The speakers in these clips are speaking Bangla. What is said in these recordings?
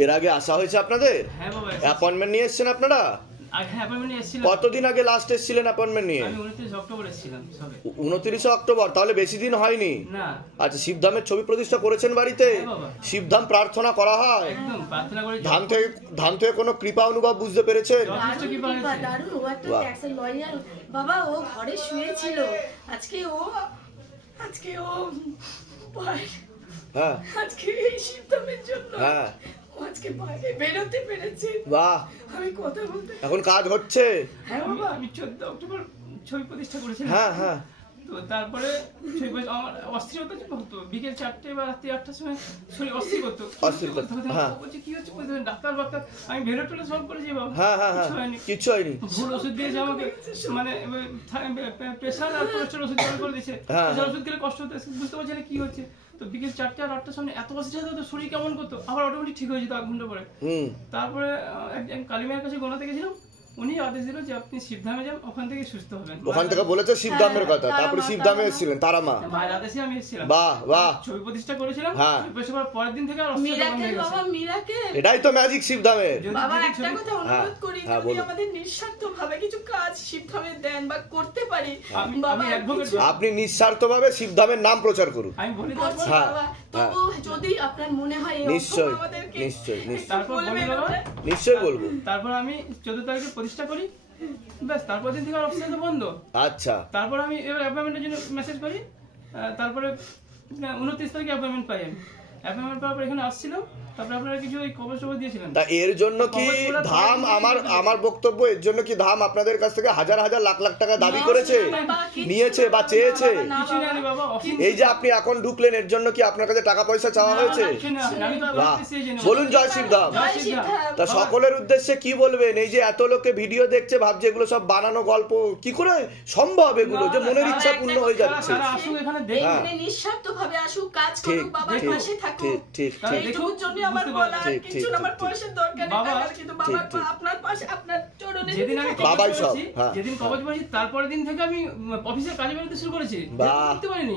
এর আগে আসা হয়েছে আপনাদের? হ্যাঁ বাবা, অ্যাপয়েন্টমেন্ট নিয়ে এসেছেন আপনারা? হ্যাঁ অ্যাপয়েন্টমেন্ট নিয়ে এসেছিলাম। কতদিন আগে লাস্ট এসেছিলেন অ্যাপয়েন্টমেন্ট নিয়ে? আমি 29 অক্টোবর এসেছিলাম সবে। 29 অক্টোবর, তাহলে বেশি দিন হয়নি। না। আচ্ছা, শিবধামের ছবি প্রতিষ্ঠা করেছেন বাড়িতে? শিবধাম প্রার্থনা করা হয়? একদম প্রার্থনা করে। ধাম থেকে কোনো কৃপা অনুভব বুঝতে পেরেছেন? বাবা ও ঘরে শুয়েছিল, আজকে ও হ্যাঁ আজকে এই শিবধামের জন্য হ্যাঁ আজকে বাইরে বেরোতে পেরেছে। বাহ, আমি কথা বলতে এখন কাজ হচ্ছে? হ্যাঁ বাবা, আমি 14 অক্টোবর ছবি প্রতিষ্ঠা করেছিলাম। হ্যাঁ হ্যাঁ। তো তারপরে আমার অস্থিরতা হতো, বিকেল 4টে বা রাত্রি 8টার সময় শরীর অস্থির করতো। বলছি কি হচ্ছে, ডাক্তার আমি ভেলো টেলো সব করেছি বাবা। হ্যাঁ হ্যাঁ হ্যাঁ, কিচ্ছু হয়নি। ভুল ওষুধ দিয়েছে আমাকে, মানে প্রেশার আর কোলেস্ট্রল ওষুধ করে দিয়েছে। প্রেশার ওষুধ খেলে কষ্ট হতো, বুঝতে পারছি না কি হচ্ছে। তো বিকেল 4টে আর 8টার সামনে এত অস্থির হতো, শরীর কেমন করতো, আবার অটোমেটিক ঠিক হয়ে যেত 1 ঘন্টা পরে। তারপরে কালিমার কাছে গোনাতে গেছিলাম, উনি আদেশ দিল যে আপনি শিবধামে যান, ওখান থেকে সুস্থ হবেন। ওখান থেকে বলেছে শিবধামের কথা, তারপরে শিবধামে এসেছিলেন তারা মা? মায়ের আদেশে আমি এসেছিলাম। বাহ বাহ, ছবি প্রতিষ্ঠা করেছিলাম। পরের দিন থেকে আর মিরাকেল বাবা, মিরাকেল। এটাই তো ম্যাজিক শিবধামের। বাবা একটা কথা অনুরোধ করি, যদি আমাদের নিঃস্বার্থভাবে কিছু কাজ শিবধামে দেন বা করতে পারি, আপনি নিঃস্বার্থভাবে শিবধামের নাম প্রচার করুন। আমি বলি বাবা, তবু যদি আপনার মনে হয় নিশ্চয়ই নিশ্চয়ই নিশ্চয়ই বলবো। তারপর আমি 14 তারিখে প্রতিষ্ঠা করি, ব্যাস তারপর দিন থেকে অফিস বন্ধ। আচ্ছা, তারপর আমি এবার অ্যাপয়েন্টমেন্টের জন্য মেসেজ করি। তারপরে 29 তারিখে অ্যাপয়েন্টমেন্ট পাই। আমি অ্যাপয়েন্টমেন্ট পাওয়ার পর এখানে আসছিলাম, তারপরে আপনারা কিছু ওই কবর দিয়েছিলেন। তা এর জন্য কি ধাম, আমার বক্তব্য, এর জন্য কি ধাম আপনাদের কাছ থেকে হাজার হাজার লাখ লাখ টাকা দাবি করেছে, নিয়েছে বা চেয়েছে? এই যে আপনি এখন ঢুকলেন, এর জন্য কি আপনার কাছে টাকা পয়সা চাওয়া হয়েছে? বলুন জয় শিবধাম। তা সকলের উদ্দেশ্যে কি বলবেন? এই যে এত লোকে ভিডিও দেখছে, ভাবছে এগুলো সব বানানো গল্প, কি করে সম্ভব এগুলো, যে মনের ইচ্ছা পূর্ণ হয়ে যাচ্ছে? নিঃস্বার্থভাবে আসুক, কাজ করুক, বাবার পাশে থাকুক। ঠিক ঠিক, এইটুকুর জন্য আমার বলা, কিছু আমার পয়সার দরকার নেই, কিন্তু বাবা আপনার পাশে, আপনার চরণে। যেদিন আমি বাবাই সব, যেদিন কবজ পড়েছি তারপরের দিন থেকে আমি অফিসের কাজে বেরোতে শুরু করেছি। করতে পারিনি,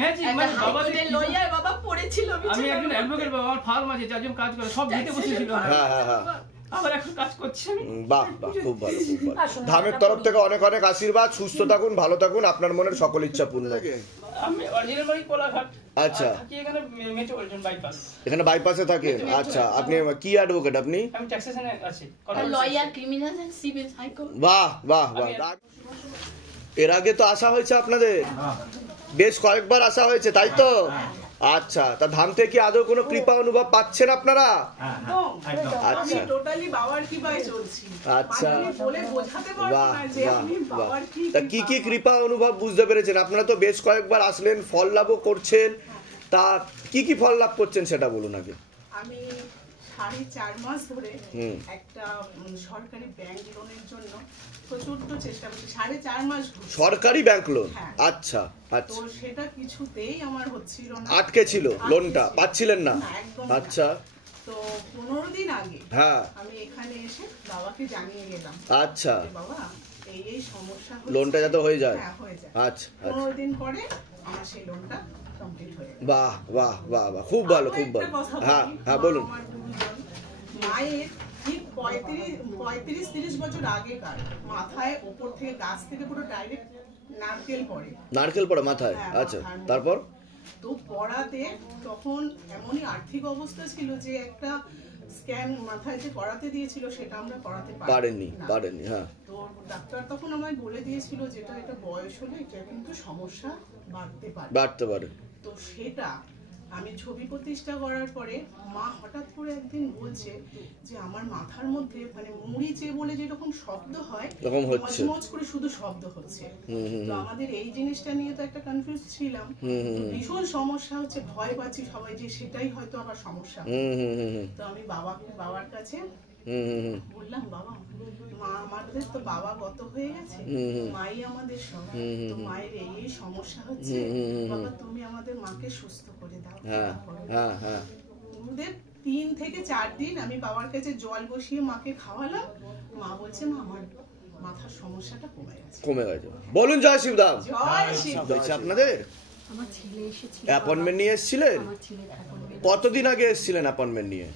ম্যাজিক, মানে বাবা লইয়ায় বাবা পড়েছিল। আমি একজন অ্যাডভোকেট বাবা, আমার ফার্ম আছে, যার জন্য কাজ করে, সব দিতে বসেছিল। হ্যাঁ হ্যাঁ হ্যাঁ, আবার এখন কাজ করছি আমি। বাহ বাহ, খুব ভালো খুব ভালো। ধামের তরফ থেকে অনেক অনেক আশীর্বাদ, সুস্থ থাকুন, ভালো থাকুন, আপনার মনের সকল ইচ্ছা পূর্ণ। আমি অরিজিনাল বাড়ি কোলাঘাট। আচ্ছা, এখানে মেট্রোপলিটন বাইপাস। এখানে বাইপাসে থাকেন? আচ্ছা, আপনি কি অ্যাডভোকেট? আপনি? আমি ট্যাক্সেশনে আছি, lawyer, criminal and civil high court. বাহ বাহ বাহ। এর আগে তো আসা হয়েছে আপনাদের, বেশ কয়েকবার আসা হয়েছে, তাই তো? আচ্ছা, তা ধাম থেকে কি আদৌ কোনো কৃপা অনুভব পাচ্ছেন আপনারা? আচ্ছা, টোটালি বাবার কৃপায় চলছি। আচ্ছা, বলে বোঝাতে পারবো না যে আমি বাবার তা কি কি কৃপা অনুভব বুঝতে পেরেছেন? আপনারা তো বেশ কয়েকবার আসলেন, ফল লাভও করছেন, তা কি কি ফল লাভ করছেন সেটা বলুন আগে। আমি 4.5 মাস ধরে একটা সরকারি ব্যাংক লোনের জন্য প্রচুর চেষ্টা করছি। 4.5 মাস সরকারি ব্যাংক লোন? আচ্ছা আচ্ছা, তো সেটা কিছুতেই আমার হচ্ছিল না, আটকে ছিল, লোনটা পাচ্ছিলেন না? আচ্ছা, তো 15 দিন আগে আমি এখানে এসে বাবাকে জানিয়ে গেলাম। আচ্ছা, বাবা এই সমস্যা, লোনটা যাতে হয়ে যায়। আচ্ছা, 15 দিন পরে আমার সেই লোনটা কমপ্লিট হয়ে গেল। বাহ বাহ বাহ বাহ, খুব ভালো খুব ভালো। হ্যাঁ হ্যাঁ, বলুন। মায়ের ঠিক 35-30 বছর আগেকার মাথায় ওপর থেকে গাছ থেকে পুরো ডাইরেক্ট নারকেল পড়ে মাথায়। আচ্ছা, তারপর তো পড়াতে তখন এমনই আর্থিক অবস্থা ছিল যে একটা স্ক্যান মাথায় যে করাতে দিয়েছিল সেটা আমরা করাতে পারিনি। হ্যাঁ, তো ডাক্তার তখন আমায় বলে দিয়েছিল যেটা এটা বয়স হলে এটা কিন্তু সমস্যা বাড়তে পারে। তো সেটা আমি ছবি প্রতিষ্ঠা করার পরে মা হঠাৎ করে একদিন বলছে যে আমার মাথার মধ্যে মানে মুড়ি চেয়ে বলে যেরকম শব্দ হয়, মজমজ করে শুধু শব্দ হচ্ছে। তো আমাদের এই জিনিসটা নিয়ে তো একটা কনফিউজ ছিলাম, ভীষণ সমস্যা হচ্ছে, ভয় পাচ্ছি সবাই যে সেটাই হয়তো আবার সমস্যা। তো আমি বাবার কাছে বললাম, বাবা মা আমাদের তো বাবা গত হয়ে গেছে, মাই আমাদের সব, তো মায়ের এই সমস্যা হচ্ছে, বাবা তুমি আমাদের মাকে সুস্থ করে দাও। ওদের 3 থেকে 4 দিন আমি বাবার কাছে জল বসিয়ে মাকে খাওয়ালাম। মা বলছে মা আমার মাথার সমস্যাটা কমে গেছে। বলুন জয় শিবধাম। জয় শিবধাম। আপনাদের আমার ছেলে এসেছিল, অ্যাপয়েন্টমেন্ট নিয়ে এসেছিলেন? আমার ছেলে অ্যাপয়েন্টমেন্ট কতদিন আগে এসেছিলেন অ্যাপয়েন্টমেন্ট নিয়ে?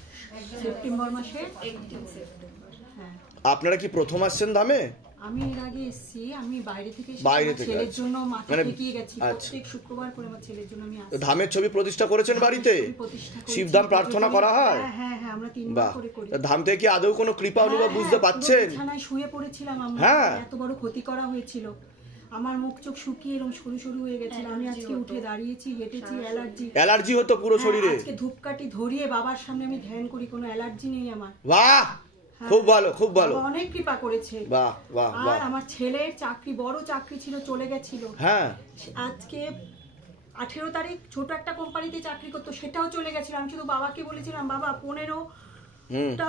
সেপ্টেম্বর মাসে 18 সেপ্টেম্বর। হ্যাঁ। আপনারা কি প্রথম আসছেন ধামে? আমি এর আগে এসেছি, আমি বাইরে থেকে ছেলের জন্য মাথা ঠেকিয়ে গেছি, প্রত্যেক শুক্রবার করে আমার ছেলের জন্য আমি আসি। ধামের ছবি প্রতিষ্ঠা করেছেন বাড়িতে? শিবধাম প্রার্থনা করা হয়? হ্যাঁ হ্যাঁ, আমরা 3 বার করে করি। ধাম থেকে কি আদৌ কোনো কৃপা অনুভব বুঝতে পাচ্ছেন? বিছানায় শুয়ে পড়েছিলাম আমরা, এত বড় ক্ষতি করা হয়েছিল, আমার মুখ চোখ শুকিয়ে এরকম সরু সরু হয়ে গেছিল, আমি আজকে উঠে দাঁড়িয়েছি, হেঁটেছি, অ্যালার্জি হতো পুরো শরীরে। আজকে ধূপকাঠি ধরিয়ে বাবার সামনে আমি ধ্যান করি, কোনো অ্যালার্জি নেই আমার। বাহ, খুব ভালো, খুব ভালো, অনেক কৃপা করেছে। বাহ বাহ। আর আমার ছেলের চাকরি, বড় চাকরি ছিল, চলে গেছিল। হ্যাঁ, আজকে 18 তারিখ ছোট একটা কোম্পানিতে চাকরি করতো, সেটাও চলে গেছিল। আমি শুধু বাবাকে বলেছিলাম, বাবা 15টা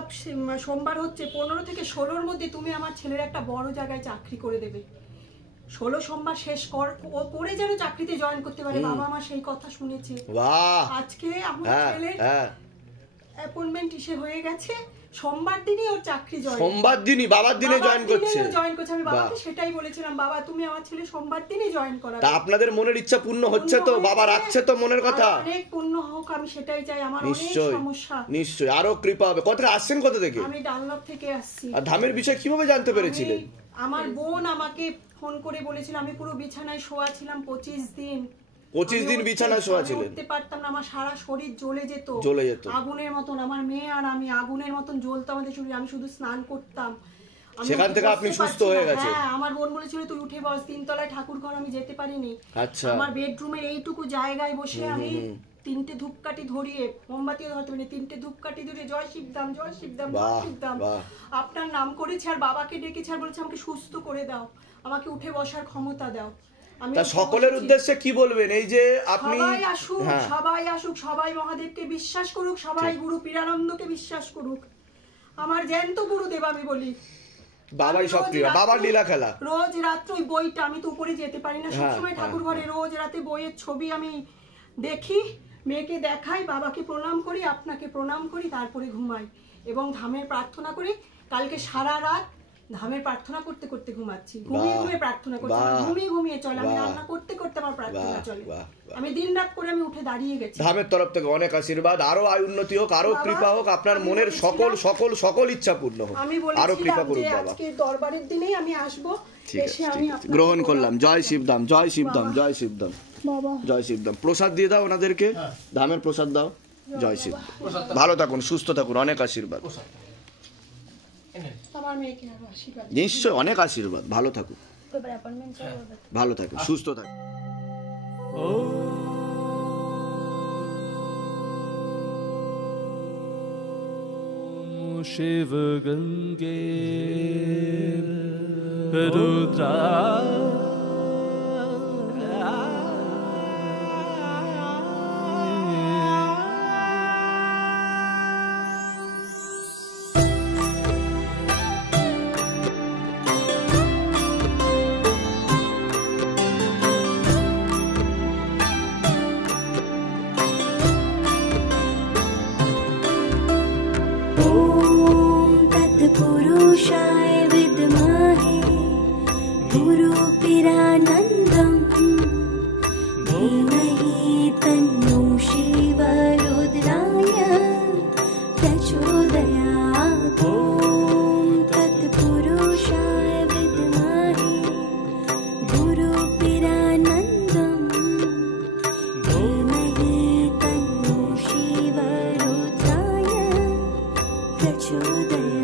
সোমবার হচ্ছে, 15 থেকে 16-র মধ্যে তুমি আমার ছেলের একটা বড় জায়গায় চাকরি করে দেবে। 16 সোমবার শেষ করে যেন চাকরিতে জয়েন করতে পারে। বাবা আমার সেই কথা শুনেছে। আজকে আমার ছেলের অ্যাপয়েন্টমেন্ট এসে হয়ে গেছে, সোমবার দিনই ওর চাকরি জয়েন, সোমবার দিনই বাবার দিনে জয়েন করছে। আমি বাবাকে সেটাই বলেছিলাম, বাবা তুমি আমার ছেলে সোমবার দিনই জয়েন করাবে। তা আপনাদের মনের ইচ্ছা পূর্ণ হচ্ছে তো? বাবা রাখছে তো মনের কথা? অনেক পূর্ণ হোক, আমি সেটাই চাই। আমার অনেক সমস্যা, নিশ্চয়ই আরো কৃপা হবে। কোথা থেকে আসছেন? কোথা থেকে? আমি ডানলপ থেকে আসছি। আর ধামের বিষয় কিভাবে জানতে পেরেছিলেন? আমার বোন আমাকে ফোন করে বলেছিল, আমি পুরো বিছানায় শোয়া ছিলাম 25 দিন। 25 দিন বিছানায় শোয়া ছিলেন? উঠতে পারতাম না, আমার সারা শরীর জ্বলে যেত আগুনের মতন। আমার মেয়ে আর আমি আগুনের মতন জ্বলতো আমাদের শরীর, আমি শুধু স্নান করতাম। সেখান থেকে আপনি সুস্থ হয়ে গেছেন? হ্যাঁ, আমার বোন বলেছিল তুই উঠে বস, 3 তলায় ঠাকুর ঘর, আমি যেতে পারিনি। আচ্ছা, আমার বেডরুমের এইটুকু জায়গায় বসে আমি 3টে ধূপকাঠি ধরিয়ে, মোমবাতিও ধরতে পারিনি, 3টে ধূপকাঠি ধরিয়ে জয় শিবধাম, জয় শিবধাম, জয় শিবধাম আপনার নাম করেছি। আর বাবাকে ডেকেছি, আর বলেছি আমাকে সুস্থ করে দাও, আমাকে উঠে বসার ক্ষমতা দাও। তা সকলের উদ্দেশ্যে কি বলবেন? এই যে আপনি সবাই আসুক, সবাই মহাদেবকে বিশ্বাস করুক, সবাই গুরু পীরানন্দকে বিশ্বাস করুক। আমার জ্যান্ত গুরুদেব আমি বলি, বাবাই সব ক্রিয়া, বাবার লীলা খেলা। রোজ রাত্রে ওই বইটা, আমি তো উপরে যেতে পারি না সবসময় ঠাকুর ঘরে, রোজ রাতে বইয়ের ছবি আমি দেখি, মেয়েকে দেখাই, বাবাকে প্রণাম করি, আপনাকে প্রণাম করি, তারপরে ঘুমাই এবং ধামের প্রার্থনা করি। কালকে সারা রাত ধামের প্রার্থনা করতে করতে ঘুমাচ্ছি, ঘুমিয়ে ঘুমিয়ে প্রার্থনা করছি, ঘুমিয়ে ঘুমিয়ে চলে, আমি রান্না করতে করতে আমার প্রার্থনা চলে, আমি দিন রাত করে আমি উঠে দাঁড়িয়ে গেছি। ধামের তরফ থেকে অনেক আশীর্বাদ, আরো আয় উন্নতি হোক, আরো কৃপা হোক, আপনার মনের সকল সকল সকল ইচ্ছা পূর্ণ হোক, আরো কৃপা করুন বাবা। আজকে দরবারের দিনেই আমি আসবো, এসে আমি গ্রহণ করলাম। জয় শিবধাম, জয় শিবধাম, জয় শিবধাম, জয় শিবধাম। প্রসাদ দিয়ে দাও ওনাদেরকে, ধামের প্রসাদ দাও। জয় শিব, ভালো থাকুন, সুস্থ থাকুন, অনেক আশীর্বাদ। নিশ্চয় অনেক আশীর্বাদ, ভালো থাকুন, ভালো থাকুন, সুস্থ থাকুন। शिव गंगे रुद्रा पुरुषाय विद्महे गुरुपीरानन्दं धीमहि तन्नो शिव रुद्राय प्रचोदयात्। ॐ तत्पुरुषाय विद्महे गुरुपीरानन्दं धीमहि तन्नो शिव रुद्राय प्रचोदयात्।